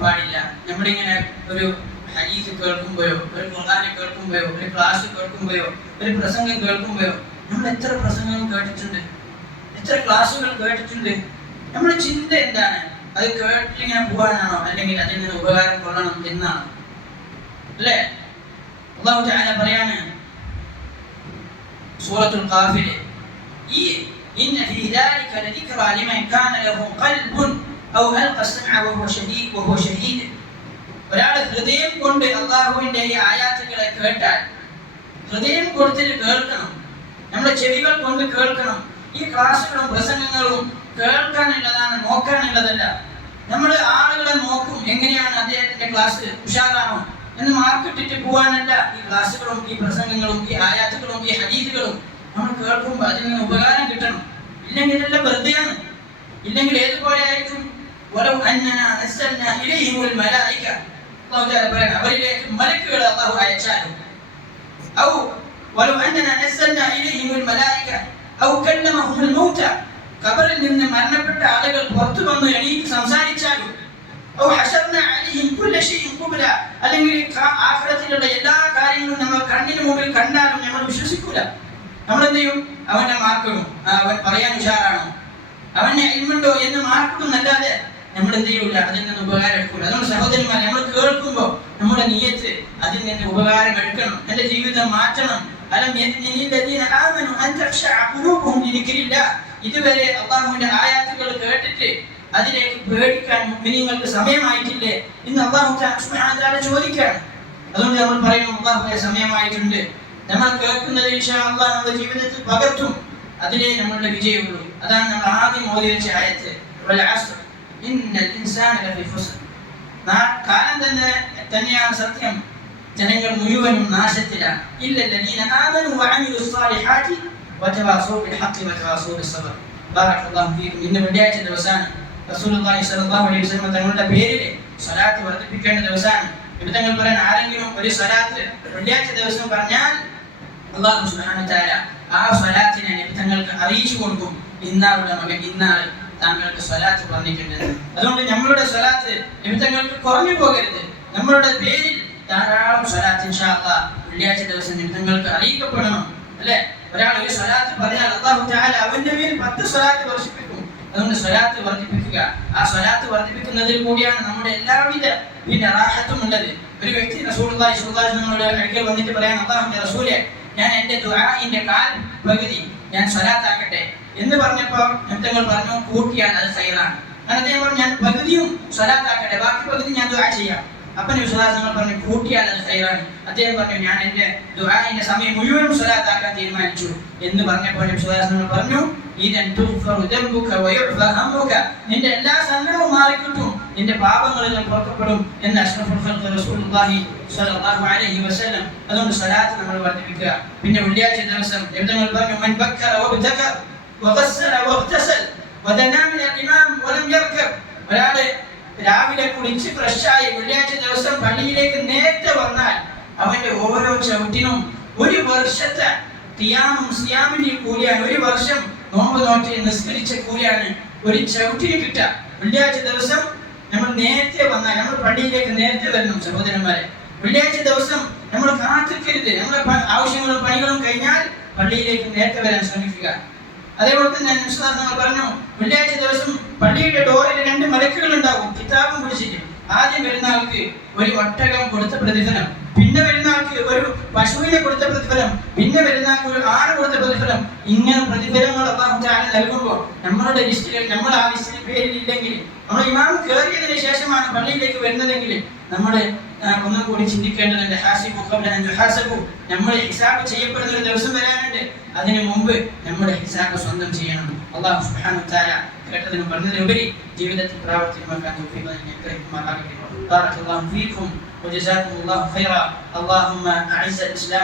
പാടില്ല, നമ്മളിങ്ങനെ ഒരു ഹദീസ് കേൾക്കുമ്പോഴോ ഒരു ഖുർആൻ കേൾക്കുമ്പോഴോ ഒരു ക്ലാസ് കേൾക്കുമ്പോഴോ ഒരു പ്രസംഗം കേൾക്കുമ്പോഴോ നമ്മൾ എത്ര പ്രസംഗങ്ങൾ കേട്ടിട്ടുണ്ട്, എത്ര ക്ലാസ്സുകൾ കേട്ടിട്ടുണ്ട്. നമ്മുടെ ചിന്ത എന്താണ്? അത് കേട്ടിങ്ങനെ പോകാനാണോ, അല്ലെങ്കിൽ അതിൽ നിന്ന് ഉപകാരം കൊള്ളണം എന്നാണ്? അല്ലേ? അല്ലാഹു തആല പറയാണ് സൂറത്തുൽ ഖാഫിൽ, ഇന്ന ഫീ ദാലിക ലദിക്റാ ലിമൻ കാന ലഹു ഖൽബുൻ ഔ അൽഖ അസ്സമഅ വഹുവ ഷഹീദ്. ഒരാൾ ഹൃദയം കൊണ്ട് അല്ലാഹുവിന്റെ ഈ ആയാത്തുകളെ കേട്ടാൽ, ഹൃദയം കൊടുത്തിട്ട് കേൾക്കണം, നമ്മുടെ ചെവികൾ കൊണ്ട് കേൾക്കണം. ഈ ക്ലാസ്സുകളും പ്രസംഗങ്ങളും കേൾക്കാനുള്ളതാണ്, നോക്കാനുള്ളതല്ല. നമ്മൾ ആളുകളെ നോക്കും, എങ്ങനെയാണ് അദ്ദേഹത്തിന്റെ ക്ലാസ് ഉഷാറാണോ എന്ന് മാർക്കിട്ടിട്ട് പോകാനല്ല. ഈ ക്ലാസ്സുകളും ഈ പ്രസംഗങ്ങളും ഈ ആയാത്തുകളും ഈ ഹദീസുകളും നമ്മൾ കേൾക്കുമ്പോൾ അതിൽ നിന്ന് ഉപകാരം കിട്ടണം. ഇല്ലെങ്കിൽ ഇതെല്ലാം വെറുതെയാണ്. ഇല്ലെങ്കിൽ ഏതുപോലെ ആയിരിക്കും? വലൗ അന്നനാ നസ്സൽനാ ഇലൈഹിമുൽ മലായിക, അല്ലാഹു തആല പറയുന്നു, അവരിലേക്ക് മലക്കുകളെ അല്ലാഹു അയച്ചാലും, ഔ വലൗ അന്നനാ നസ്സൽനാ ഇലൈഹിമുൽ മലായിക ഔ കല്ലമഹുൽ മൗത, ഖബറിൽ നിന്ന് മരണപ്പെട്ട ആളുകൾ പുറത്തു വന്ന് എണീറ്റ് സംസാരിച്ചാലും, ഔ ഹശർനാ അലൈഹിം കുല്ല ശൈഇൻ ഖുബ്ല, അല്ലെങ്കിൽ ആഖിറത്തിലുള്ള എല്ലാ കാര്യങ്ങളും നമ്മൾ കണ്ണിന് മുമ്പിൽ കണ്ടാലും നമ്മൾ വിശ്വസിക്കൂല. നമ്മൾ എന്ത് ചെയ്യും? അവന്റെ മാർക്കിടും, അവൻ പറയാൻ ഉഷാറാണോ, അവന്റെ ഇൽമുണ്ടോ എന്ന് മാർക്കിടും എന്നല്ലാതെ നമ്മൾ എന്ത് ചെയ്യൂല, അതിൽ നിന്ന് ഉപകാരം എടുക്കൂല. അതുകൊണ്ട് സഹോദരന്മാർ, നമ്മൾ കേൾക്കുമ്പോൾ നമ്മുടെ നിയ്യത്ത് അതിൽ നിന്ന് ഉപകാരം എടുക്കണം, എന്റെ ജീവിതം മാറ്റണം. ഇതുവരെ അല്ലാഹുവിന്റെ ആയാത്തുകൾ കേട്ടിട്ട് അതിലേക്ക് പേടിക്കാൻ മുഅ്മിനീങ്ങൾക്ക് സമയമായിട്ടില്ലേ എന്ന് അല്ലാഹു സുബ്ഹാനഹു വ തആല ചോദിക്കുകയാണ്. അതുകൊണ്ട് നമ്മൾ പറയും, അല്ലാഹുവേ സമയമായിട്ടുണ്ട്, നമ്മൾ കേൾക്കുന്നത് ഇൻഷാ അല്ലാഹ് നമ്മുടെ ജീവിതത്തിൽ പകർത്തും, അതിലേ നമ്മളുടെ വിജയമുള്ളൂ. അതാണ് നമ്മൾ ആദ്യം ഓതി വെച്ച ആയത്ത്, വൽ അസ്ർ ഇന്നൽ ഇൻസാന ലഫീ ഖുസ്ർ. കാലം തന്നെയാണ് സത്യം, ജനങ്ങൾ മുഴുവനും നാശത്തിലാണ്. ഇല്ലല്ലദീന ആമനു വഅമിലുസ് സാലിഹാത്തി വതവാസൗ ബിൽ ഹഖ് വതവാസൗ ബിസ് സബ്ർ. ബാറകല്ലാഹു ഫീക്കും. ഇന്ന് വെള്ളിയാഴ്ച ദിവസമാണ്. റസൂലുള്ളാഹി സ്വല്ലല്ലാഹു അലൈഹി വസല്ലം തങ്ങളുടെ പേരിൽ സ്വലാത്ത് വർദ്ധിപ്പിക്കേണ്ട ദിവസമാണ്. തങ്ങൾ പറയാൻ, ആരെങ്കിലും ഒരു സ്വലാത്ത് വെള്ളിയാഴ്ച ദിവസം പറഞ്ഞാൽ അല്ലാഹു സുബ്ഹാനഹു വ തആല ആ സ്വലാത്തിനെ തങ്ങൾക്ക് അറിയിച്ചു കൊടുക്കും, ഇന്നാളുടെ മകൻ ഇന്നാൾ താങ്കൾക്ക് സ്വലാത്ത് പറഞ്ഞിട്ടുണ്ടെന്ന്. അതുകൊണ്ട് നമ്മളുടെ സ്വലാത്ത് തങ്ങൾക്ക് കുറഞ്ഞു പോകരുത്. നമ്മളുടെ പേരിൽ ധാരാളം സ്വലാത്ത് ഇൻഷാ അല്ലാഹ് വെള്ളിയാഴ്ച ദിവസം തങ്ങൾക്ക് അറിയിക്കപ്പെടണം. അല്ലെ? ഒരാൾ ഒരു സ്വലാത്ത് പറഞ്ഞാൽ അല്ലാഹു തആല അവന്റെ പേരിൽ 10 സ്വലാത്ത് വർഷിപ്പിക്കും. അതുകൊണ്ട് സ്വലാത്ത് വർദ്ധിപ്പിക്കുക. ആ സ്വലാത്ത് വർദ്ധിപ്പിക്കുന്നതിൽ കൂടിയാണ് നമ്മുടെ എല്ലാവിധ റാഹത്തും ഉള്ളത്. ഒരു വ്യക്തി റസൂലുള്ളാഹി സ്വല്ലല്ലാഹു അലൈഹി വസല്ലമയുടെ അടുക്കൽ വന്നിട്ട് പറയാൻ, അല്ലാഹുവിന്റെ റസൂലേ, ഞാൻ എന്റെ ദുആഇന്റെ കാൽ പകുതി ഞാൻ സ്വലാത്താക്കട്ടെ എന്ന് പറഞ്ഞപ്പോൾ തങ്ങൾ പറഞ്ഞു, കൂട്ടിയാൽ അത് ഖൈറാണ്. അങ്ങനെ അദ്ദേഹം പറഞ്ഞു, ഞാൻ പകുതിയും സ്വലാത്താക്കട്ടെ, ബാക്കി പകുതി ഞാൻ ദുആ ചെയ്യാം. അപ്പം വിശ്വാസങ്ങൾ പറഞ്ഞു, കൂട്ടിയാൽ അത് ഖൈറാണ്. അദ്ദേഹം പറഞ്ഞു, ഞാൻ എന്റെ ദുആഇന്റെ സമയം മുഴുവനും സ്വലാത്താക്കാൻ തീരുമാനിച്ചു എന്ന് പറഞ്ഞപ്പോൾ വിശ്വാസങ്ങൾ പറഞ്ഞു, ഇദൻ തുഗ്ഫറു ദംബുക വയുഅഫ ഹമ്മുക, നിന്റെ എല്ലാ സങ്കടവും മാറിക്കിട്ടും, നിന്റെ പാപങ്ങളെല്ലാം പൊറുക്കപ്പെടും എന്ന് അഷ്റഫുൽ ഖൽഖ് റസൂലുള്ളാഹി സ്വല്ലല്ലാഹു അലൈഹി വസല്ലം. അതുകൊണ്ട് സ്വലാത്ത് നമ്മൾ വർദ്ധിപ്പിക്കുക. പിന്നെ വെള്ളിയാഴ്ച ദിവസം തങ്ങൾ പറഞ്ഞു, മൻ ബക്കറ വബ്തകർ വഗസ്സല വഗ്തസൽ വദനാ മിനൽ ഇമാം വലം യർകബ്. ഒരാളെ രാവിലെ കുളിച്ച് ഫ്രഷായി വെള്ളിയാഴ്ച ദിവസം പള്ളിയിലേക്ക് നേരത്തെ വന്നാൽ അവന്റെ ഓരോ ചവിട്ടിനും 1 വർഷത്തെ ഖിയാമും സിയാമിന്റെയും കൂലിയാണ്. 1 വർഷം നോമ്പ് നോറ്റ് നിസ്കരിച്ച കൂലിയാണ് ഒരു ചവിട്ടിന് കിട്ടുക. വെള്ളിയാഴ്ച ദിവസം നമ്മൾ നേരത്തെ വന്നാൽ, നമ്മൾ പള്ളിയിലേക്ക് നേരത്തെ വരണം സഹോദരന്മാരെ. വെള്ളിയാഴ്ച ദിവസം നമ്മൾ കാത്തിരിക്കരുത്. നമ്മുടെ ആവശ്യങ്ങളും പണികളും കഴിഞ്ഞാൽ പള്ളിയിലേക്ക് നേരത്തെ വരാൻ ശ്രമിക്കുക. അതേപോലെ തന്നെ നബി പറഞ്ഞു, വെള്ളിയാഴ്ച ദിവസം പള്ളിയുടെ ഡോറിൽ 2 മലക്കുകൾ ഉണ്ടാവും, കിതാബും പിടിച്ചിട്ട്. ആദ്യം വരുന്ന ആൾക്ക് ഒരു ഒട്ടകം കൊടുത്ത പ്രതിഫലം, പിന്നെ വരുന്ന ആൾക്ക് ഒരു പശുവിനെ കൊടുത്ത പ്രതിഫലം, പിന്നെ വരുന്ന ആൾക്ക് ഒരു ആട് കൊടുത്ത പ്രതിഫലം. ഇങ്ങനെ പ്രതിഫലങ്ങൾ അല്ലാഹു തആല നൽകുമ്പോൾ നമ്മളുടെ ലിസ്റ്റിൽ നമ്മൾ ആ ലിസ്റ്റിൽ പേരില്ലെങ്കിൽ, നമ്മൾ ഇമാം കയറിയതിന് ശേഷമാണ് പള്ളിയിലേക്ക് വരുന്നതെങ്കിൽ നമ്മൾ ഒന്നും കൂടി ചിന്തിക്കേണ്ടതുണ്ട്. ഹാസിബു ഖബ്ല അൻ തുഹാസബു. നമ്മൾ ഹിസാബ് ചെയ്യപ്പെടുന്ന ഒരു ദിവസം വരാനുണ്ട്. അതിനു മുമ്പ് നമ്മുടെ ഹിസാബ് സ്വന്തം ചെയ്യണം. അല്ലാഹു സുബ്ഹാനഹു വ തആല കേട്ടതിനും പറഞ്ഞതിനുപരി ജീവിതത്തിൽ പ്രാവർത്തികമാക്കാൻ തൗഫീഖ് നൽകുമാറാകട്ടെ. ബാറകല്ലാഹു ഫീക്കും വജസാകുമുല്ലാഹു ഖൈറ. അല്ലാഹുമ്മ അഇസ്സൽ ഇസ്ലാം